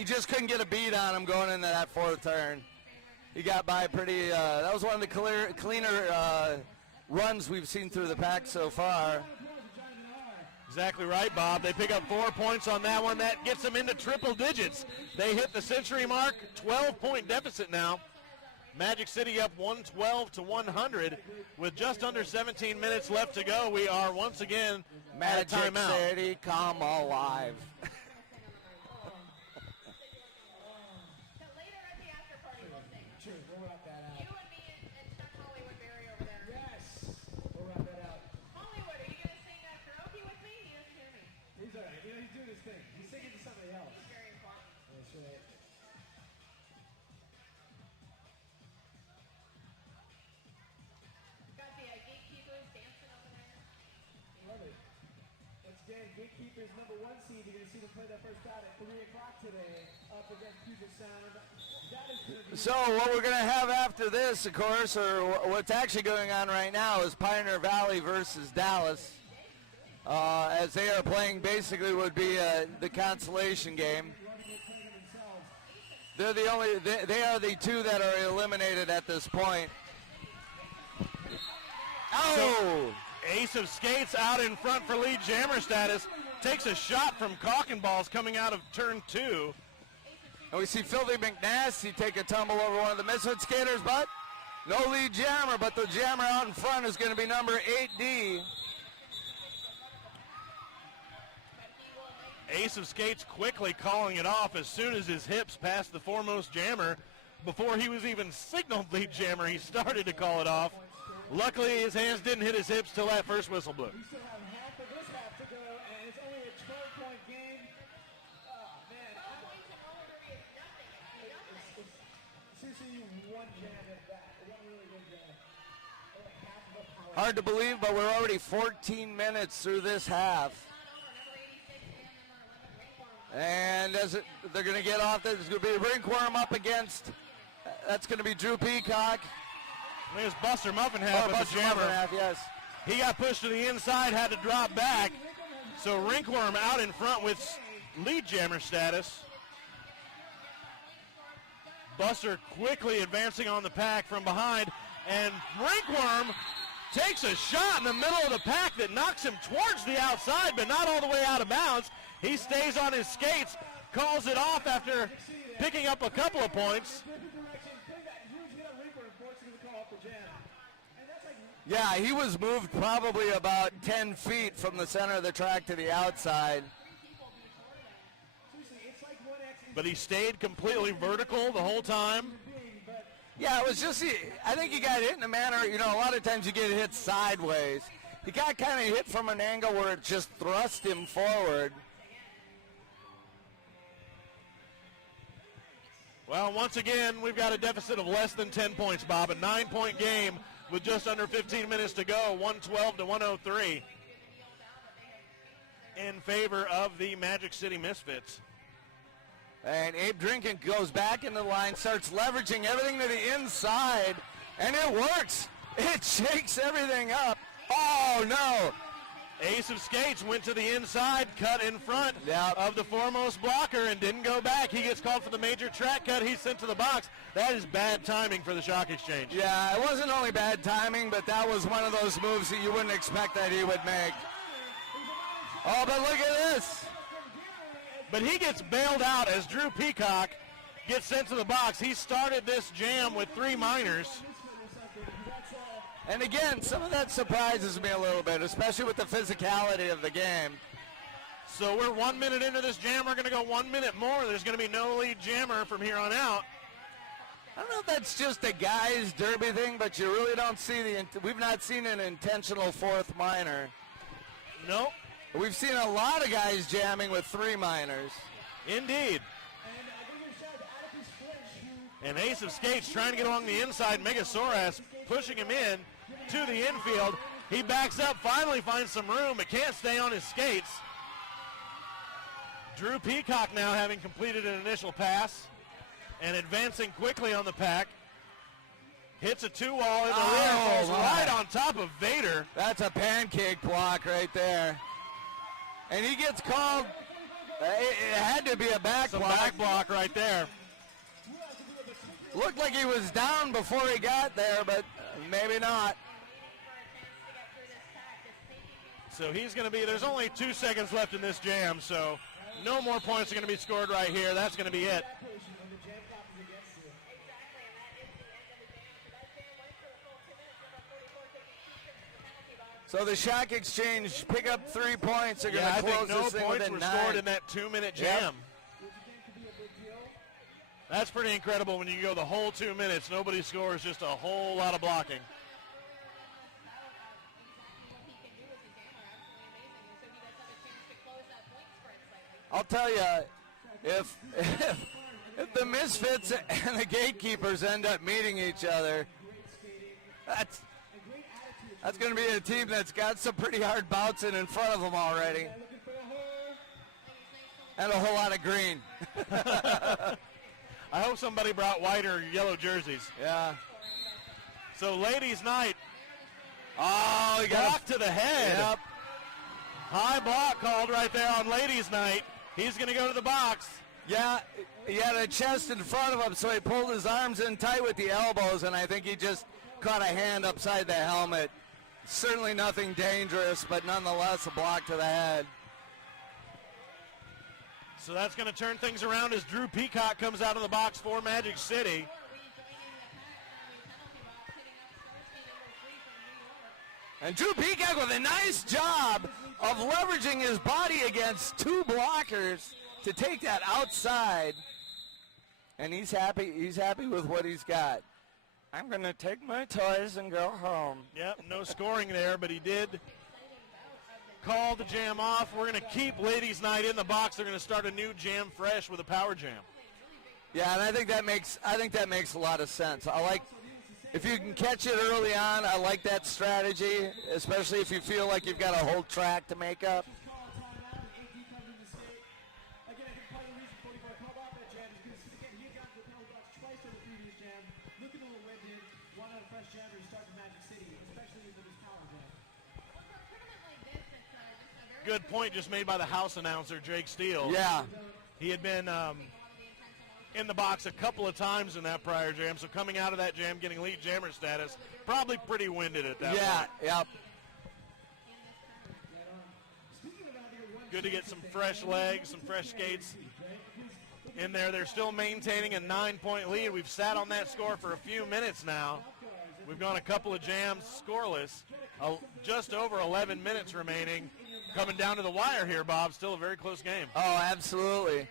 he just couldn't get a beat on him going into that fourth turn. He got by pretty, that was one of the cleaner runs we've seen through the pack so far. Exactly right, Bob. They pick up 4 points on that one. That gets them into triple digits. They hit the century mark, 12-point deficit now. Magic City up 112 to 100 with just under 17 minutes left to go. We are once again Magic at a timeout. City, come alive. Gatekeepers number 1 seed. You're going to see them play their first bout at 3 o'clock today up against Puget Sound. So what we're going to have after this, of course, or what's actually going on right now is Pioneer Valley versus Dallas. As they are playing basically would be the consolation game. They're the only, they are the two that are eliminated at this point. Oh! Ace of Skates out in front for lead jammer status. Takes a shot from Calkenballs coming out of turn 2. And we see Filthy McNasty take a tumble over one of the Misfit skaters, but no lead jammer, but the jammer out in front is going to be number 8D. Ace of Skates quickly calling it off as soon as his hips passed the foremost jammer. Before he was even signaled lead jammer, he started to call it off. Luckily, his hands didn't hit his hips till that first whistle blew. We still have half of this half to go, and it's only a 12-point game. Oh, man. Seriously, one jam at that. One really good jam. Like half of the power. Hard to believe, but we're already 14 minutes through this half. And they're going to get off, there's going to be a Ringworm up against, that's going to be Drew Peacock. There's Buster Muffinhalf with the jammer. Yes. He got pushed to the inside, had to drop back. So Ringworm out in front with lead jammer status. Buster quickly advancing on the pack from behind. And Ringworm takes a shot in the middle of the pack that knocks him towards the outside, but not all the way out of bounds. He stays on his skates, calls it off after picking up a couple of points. Yeah, he was moved probably about 10 feet from the center of the track to the outside. But he stayed completely vertical the whole time. Yeah, it was just, I think he got hit in a manner, you know, a lot of times you get hit sideways. He got kind of hit from an angle where it just thrust him forward. Well, once again, we've got a deficit of less than 10 points, Bob. A 9-point game with just under 15 minutes to go, 112 to 103 in favor of the Magic City Misfits. And Abe Drinkin goes back in the line, starts leveraging everything to the inside, and it works. It shakes everything up. Oh, no. Ace of Skates went to the inside, cut in front of the foremost blocker and didn't go back. He gets called for the major track cut. He's sent to the box. That is bad timing for the Shock Exchange. Yeah, it wasn't only bad timing, but that was one of those moves that you wouldn't expect that he would make. Oh, but look at this. But he gets bailed out as Drew Peacock gets sent to the box. He started this jam with 3 minors. And again, some of that surprises me a little bit, especially with the physicality of the game. So we're 1 minute into this jam. We're going to go 1 minute more. There's going to be no lead jammer from here on out. I don't know if that's just a guy's derby thing, but you really don't see we've not seen an intentional 4th minor. Nope. We've seen a lot of guys jamming with 3 minors. Indeed. And Ace of Skates trying to get along the inside. Megasaurus pushing him in to the infield. He backs up, finally finds some room, but can't stay on his skates. Drew Peacock now having completed an initial pass and advancing quickly on the pack. Hits a 2-wall in the rear, falls right on top of Vader. That's a pancake block right there. And he gets called It had to be a back Some block. back block right there. Looked like he was down before he got there, but maybe not. So he's going to be, there's only 2 seconds left in this jam, so no more points are going to be scored right here. That's going to be it. So the Shock Exchange pick up 3 points. They're going to I close think no this thing points within were 9. scored in that 2-minute jam. Yep. That's pretty incredible when you go the whole 2 minutes. Nobody scores, just a whole lot of blocking. I'll tell you, if the Misfits and the Gatekeepers end up meeting each other, that's going to be a team that's got some pretty hard bouncing in front of them already. And a whole lot of green. I hope somebody brought white or yellow jerseys. Yeah. So ladies' night. Oh, he got Block to the head. Yep. High block called right there on ladies' night. He's going to go to the box. Yeah, he had a chest in front of him, so he pulled his arms in tight with the elbows, and I think he just caught a hand upside the helmet. Certainly nothing dangerous, but nonetheless a block to the head. So that's going to turn things around as Drew Peacock comes out of the box for Magic City. And Drew Peacock with a nice job of leveraging his body against 2 blockers to take that outside. And he's happy with what he's got. I'm going to take my toys and go home. Yep, no scoring there, but he did call the jam off. We're going to keep ladies' night in the box. They're going to start a new jam fresh with a power jam. Yeah, and I think that makes a lot of sense. I like, if you can catch it early on, I like that strategy, especially if you feel like you've got a whole track to make up. Good point just made by the house announcer, Jake Steele. Yeah. He had been in the box a couple of times in that prior jam, so coming out of that jam, getting lead jammer status, probably pretty winded at that point. Yep. Good to get some fresh legs, some fresh skates in there. They're still maintaining a 9-point lead. We've sat on that score for a few minutes now. We've gone a couple of jams scoreless. Just over 11 minutes remaining. Coming down to the wire here, Bob. Still a very close game. Oh, absolutely.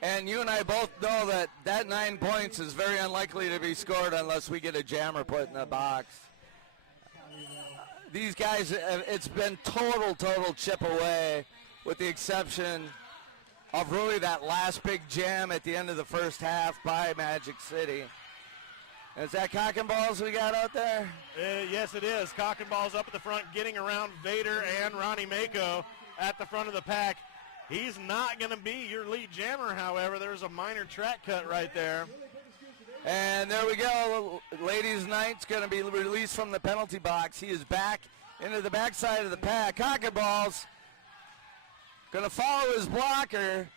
And you and I both know that 9 points is very unlikely to be scored unless we get a jammer put in the box. These guys, it's been total chip away, with the exception of really that last big jam at the end of the first half by Magic City. Is that cock and balls we got out there? Yes, it is. Cock and balls up at the front, getting around Vader and Ronnie Mako at the front of the pack. He's not going to be your lead jammer, however. There's a minor track cut right there. And there we go. Ladies' night's going to be released from the penalty box. He is back into the backside of the pack. Cock and balls going to follow his blocker.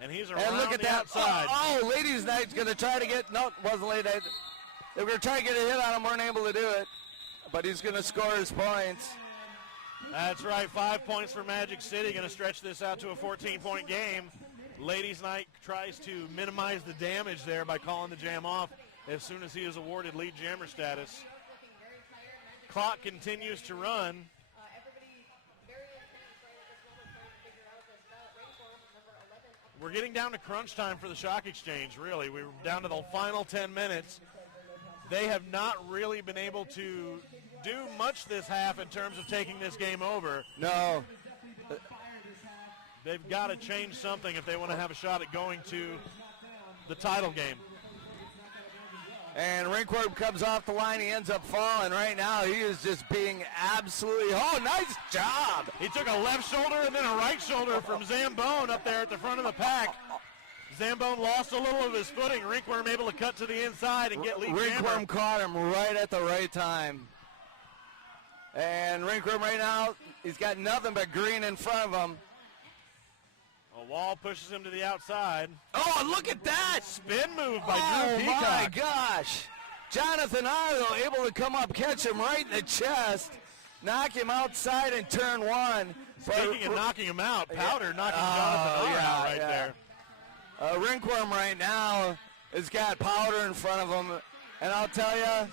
And he's around and look at the that. outside. Oh, ladies' night's going to try to get, no, it wasn't ladies' night. They were going to try to get a hit on him, weren't able to do it. But he's going to score his points. That's right, 5 points for Magic City. Going to stretch this out to a 14-point game. Ladies' night tries to minimize the damage there by calling the jam off as soon as he is awarded lead jammer status. Clock continues to run. We're getting down to crunch time for the Shock Exchange, really. We're down to the final 10 minutes. They have not really been able to do much this half in terms of taking this game over. No. They've got to change something if they want to have a shot at going to the title game. And Rinkward comes off the line. He ends up falling. Right now, he is just being absolutely, nice job. He took a left shoulder and then a right shoulder from Zambone up there at the front of the pack. Zambone lost a little of his footing. Rinkward able to cut to the inside and get lead jammer. Rinkward caught him right at the right time. And Rinkward right now, he's got nothing but green in front of him. A wall pushes him to the outside. Oh, look at that! Spin move by Oh, Drew my Peacock. gosh. Jonathan Arlo able to come up, catch him right in the chest, knock him outside in turn one. Speaking of knocking him out, Powder knocking Jonathan Arlo out right there. Ringworm right now has got Powder in front of him, and I'll tell you,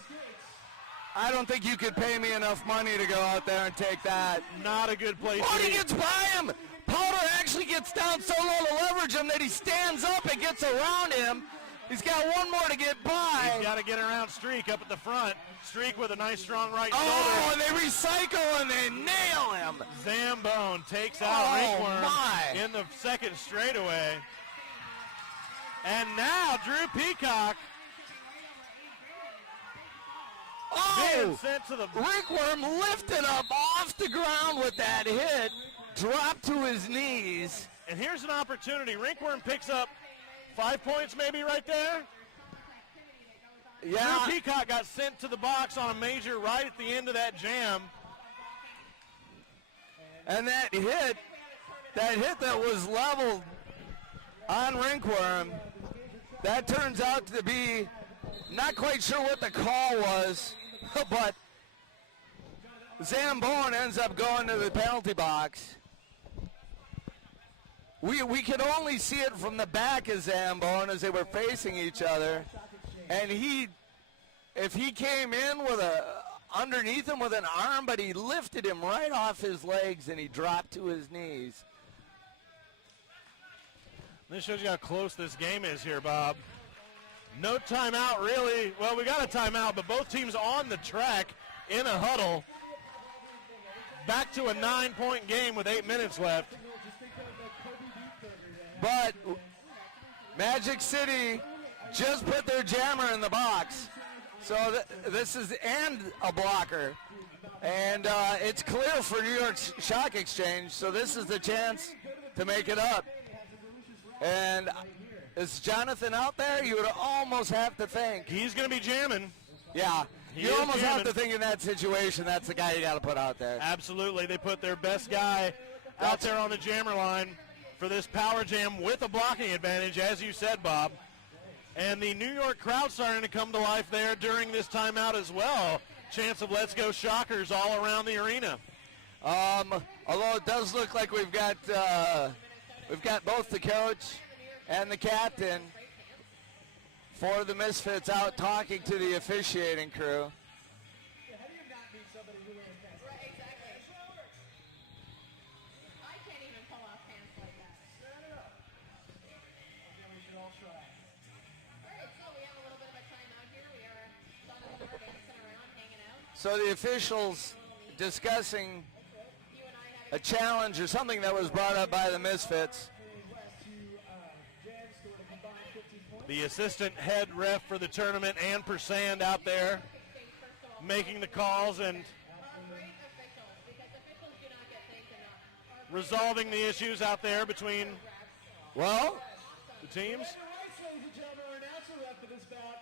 I don't think you could pay me enough money to go out there and take that. Not a good place Oh, to he be. gets by him. Powder actually gets down so low to leverage him that he stands up and gets around him. He's got one more to get by. He's got to get around Streak up at the front. Streak with a nice strong right Oh, shoulder. and they recycle and they nail him. Zambone takes out Oh, Ringworm my. in the second straightaway. And now Drew Peacock being Oh, sent to the Ringworm lifted up off the ground with that hit, dropped to his knees. And here's an opportunity. Ringworm picks up 5 points maybe right there. Yeah, Drew Peacock got sent to the box on a major right at the end of that jam. and that hit that was leveled on Ringworm, that turns out to be, not quite sure what the call was, but Zambone ends up going to the penalty box. We could only see it from the back of Zambone as they were facing each other, and if he came in with underneath him with an arm, but he lifted him right off his legs and he dropped to his knees. This shows you how close this game is here, Bob. No timeout, really. Well, we got a timeout, but both teams on the track in a huddle. Back to a 9-point game with 8 minutes left. But Magic City just put their jammer in the box. So this is and a blocker. And it's clear for New York Stock Exchange, so this is the chance to make it up. And is Jonathan out there? You would almost have to think. He's going to be jamming. Yeah, He you is almost have jamming. to think in that situation, that's the guy you got to put out there. Absolutely. They put their best guy out there on the jammer line for this power jam with a blocking advantage, as you said, Bob. And the New York crowd starting to come to life there during this timeout as well. Chance of Let's Go Shockers all around the arena. Although it does look like we've got both the coach and the captain for the Misfits out talking to the officiating crew. How do you not meet somebody who wears pants? Right, exactly. I can't even pull off pants like that. Okay, we should all try. All right, so we have a little bit of a timeout here. We are done with our dancing around, hanging out. So the officials discussing You and I a have challenge or something that was brought up by the Misfits. The assistant head ref for the tournament, Ann Persand, out there making the calls and great officials because officials do not get thanked enough. resolving the issues out there between Well, the teams. Rice, ladies and gentlemen, our announcer rep for this bout,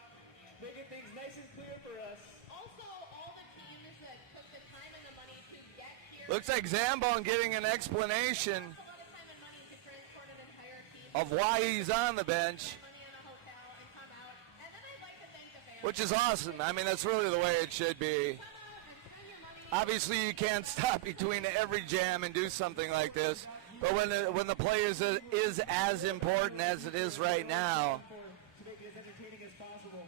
making things nice and clear for us. Also, all the teams that took the time and the money to get here. looks like Zambone getting an explanation A lot of time and money to transport an entire team. of why he's on the bench, Money in a hotel and come out. And then I'd like to thank the fans. which is awesome. I mean, that's really the way it should be. Obviously, you can't stop between every jam and do something like this. But when the play is as important as it is right now, To make it as entertaining as possible.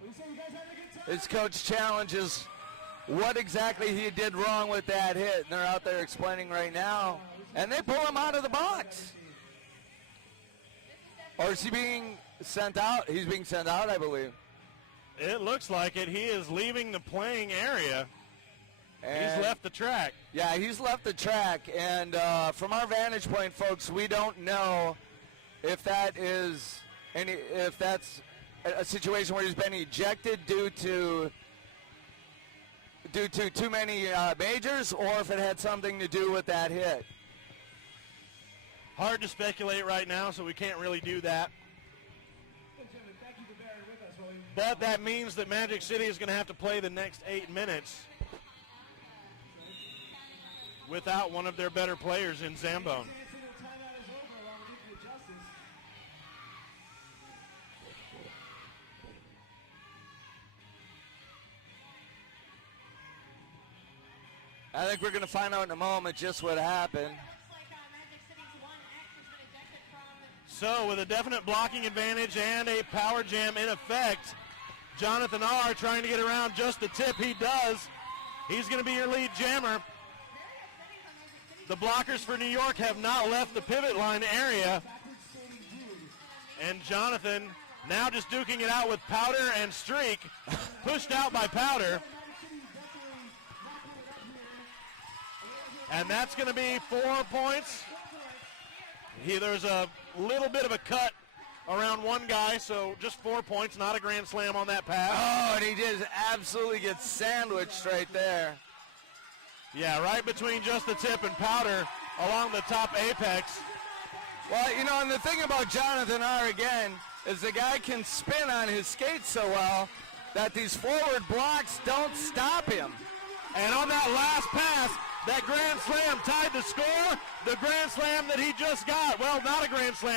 What do you say, you guys having a good time? his coach challenges what exactly he did wrong with that hit. And they're out there explaining right now. And they pull him out of the box. Or is he being sent out? He's being sent out, I believe. It looks like it. He is leaving the playing area. And He's left the track. Yeah, he's left the track, and from our vantage point, folks, we don't know if that's a situation where he's been ejected due to too many majors, or if it had something to do with that hit. Hard to speculate right now, so we can't really do that. Ladies and gentlemen, thank you for bearing with us while we But that means that Magic City is going to have to play the next 8 minutes without one of their better players in Zambone. answer the timeout is over along I think we're going to find out in a moment just what happened. Looks like Magic City's one X has been ejected from. So with a definite blocking advantage and a power jam in effect, Jonathan R. trying to get around just the tip. He does. He's going to be your lead jammer. The blockers for New York have not left the pivot line area. And Jonathan now just duking it out with Powder and Streak, pushed out by Powder. And that's going to be 4 points. There's a little bit of a cut around one guy, so just 4 points, not a grand slam on that pass. Oh, and he just absolutely gets sandwiched right there. Yeah, right between just the tip and Powder along the top apex. Well, you know, and the thing about Jonathan R. again is the guy can spin on his skates so well that these forward blocks don't stop him. And on that last pass, that grand slam tied the score. The grand slam that he just got. Well, not a grand slam.